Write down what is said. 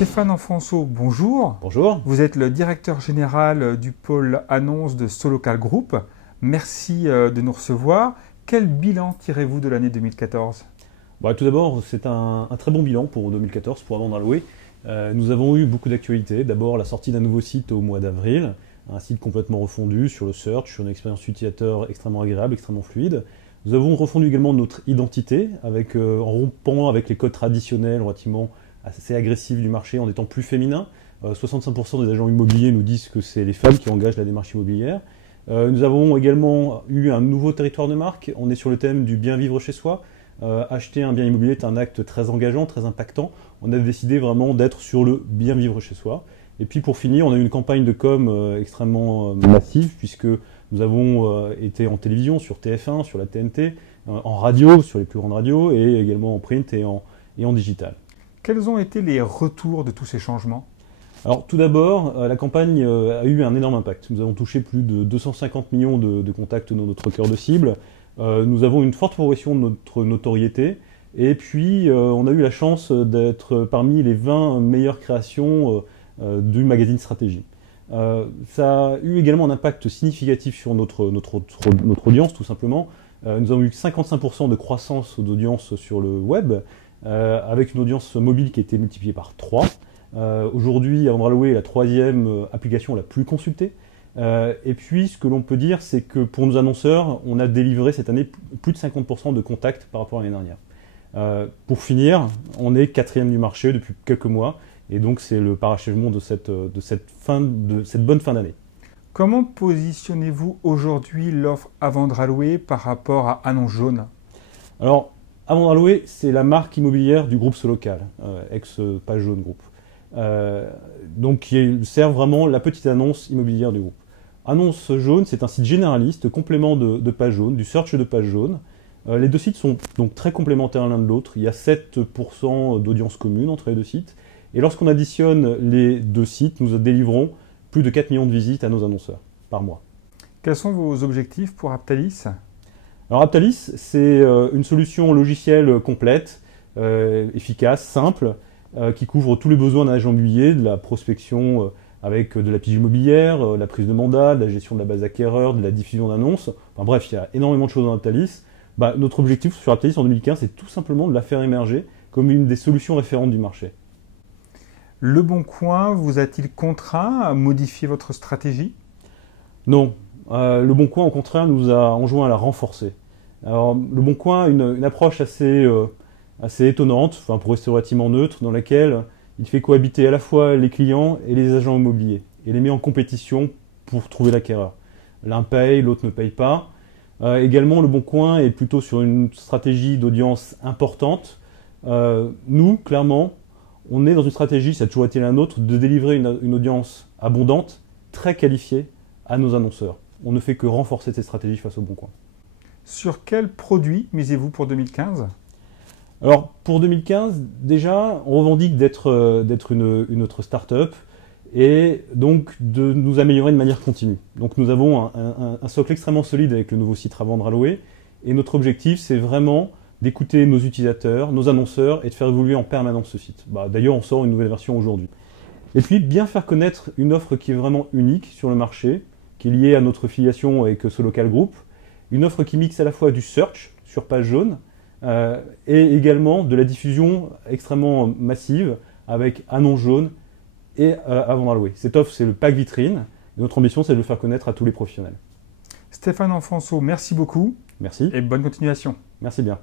Stéphane Enfonso, bonjour. Bonjour. Vous êtes le directeur général du pôle annonce de Solocal Group. Merci de nous recevoir. Quel bilan tirez-vous de l'année 2014 ? Tout d'abord, c'est un très bon bilan pour 2014 pour Avant d'Allouer. Nous avons eu beaucoup d'actualités. D'abord, la sortie d'un nouveau site au mois d'avril, un site complètement refondu sur le search, sur une expérience utilisateur extrêmement agréable, extrêmement fluide. Nous avons refondu également notre identité en rompant avec les codes traditionnels relativement assez agressifs du marché, en étant plus féminin. 65% des agents immobiliers nous disent que c'est les femmes qui engagent la démarche immobilière. Nous avons également eu un nouveau territoire de marque. On est sur le thème du bien vivre chez soi. Acheter un bien immobilier est un acte très engageant, très impactant. On a décidé vraiment d'être sur le bien vivre chez soi. Et puis pour finir, on a eu une campagne de com extrêmement massive, puisque nous avons été en télévision, sur TF1, sur la TNT, en radio, sur les plus grandes radios, et également en print et en digital. Quels ont été les retours de tous ces changements ? Alors tout d'abord, la campagne a eu un énorme impact. Nous avons touché plus de 250 millions de contacts dans notre cœur de cible. Nous avons une forte progression de notre notoriété. Et puis, on a eu la chance d'être parmi les 20 meilleures créations du magazine Stratégie. Ça a eu également un impact significatif sur notre audience, tout simplement. Nous avons eu 55% de croissance d'audience sur le web, avec une audience mobile qui a été multipliée par 3. Aujourd'hui, Avant d'Allouer est la 3e application la plus consultée. Et puis, ce que l'on peut dire, c'est que pour nos annonceurs, on a délivré cette année plus de 50% de contacts par rapport à l'année dernière. Pour finir, on est 4e du marché depuis quelques mois, et donc c'est le parachèvement de cette bonne fin d'année. Comment positionnez-vous aujourd'hui l'offre Avant d'Allouer par rapport à Annonce Jaune ? Alors, Avant d'Allouer, c'est la marque immobilière du groupe Solocal, ex-Page Jaune Group. Donc qui sert vraiment la petite annonce immobilière du groupe. Annonce Jaune, c'est un site généraliste, complément de Page Jaune, du search de Page Jaune. Les deux sites sont donc très complémentaires l'un de l'autre. Il y a 7% d'audience commune entre les deux sites. Et lorsqu'on additionne les deux sites, nous délivrons plus de 4 millions de visites à nos annonceurs par mois. Quels sont vos objectifs pour Aptalis ? Alors Aptalis, c'est une solution logicielle complète, efficace, simple, qui couvre tous les besoins d'un agent immobilier, de la prospection avec de la pige immobilière, la prise de mandat, de la gestion de la base acquéreur, de la diffusion d'annonces. Enfin bref, il y a énormément de choses dans Aptalis. Notre objectif sur Aptalis en 2015, c'est tout simplement de la faire émerger comme une des solutions référentes du marché. Le Bon Coin vous a-t-il contraint à modifier votre stratégie ? Non. Le Bon Coin, au contraire, nous a enjoint à la renforcer. Alors, Le Bon Coin a une approche assez étonnante, pour rester relativement neutre, dans laquelle il fait cohabiter à la fois les clients et les agents immobiliers, et les met en compétition pour trouver l'acquéreur. L'un paye, l'autre ne paye pas. Également, Le Bon Coin est plutôt sur une stratégie d'audience importante. Nous, clairement, on est dans une stratégie, ça a toujours été la nôtre, de délivrer une audience abondante, très qualifiée à nos annonceurs. On ne fait que renforcer cette stratégie face au Bon Coin. Sur quel produit misez-vous pour 2015 ? Alors, pour 2015, déjà, on revendique d'être une autre start-up et donc de nous améliorer de manière continue. Donc, nous avons un socle extrêmement solide avec le nouveau site Avant d'Allouer et notre objectif, c'est vraiment d'écouter nos utilisateurs, nos annonceurs et de faire évoluer en permanence ce site. D'ailleurs, on sort une nouvelle version aujourd'hui. Et puis, bien faire connaître une offre qui est vraiment unique sur le marché, qui est liée à notre filiation avec Solocal Group, une offre qui mixe à la fois du search sur Page Jaune et également de la diffusion extrêmement massive avec Annonce Jaune et Avant d'Allouer. Cette offre, c'est le pack vitrine. Et notre ambition, c'est de le faire connaître à tous les professionnels. Stéphane Enfonso, merci beaucoup. Merci. Et bonne continuation. Merci bien.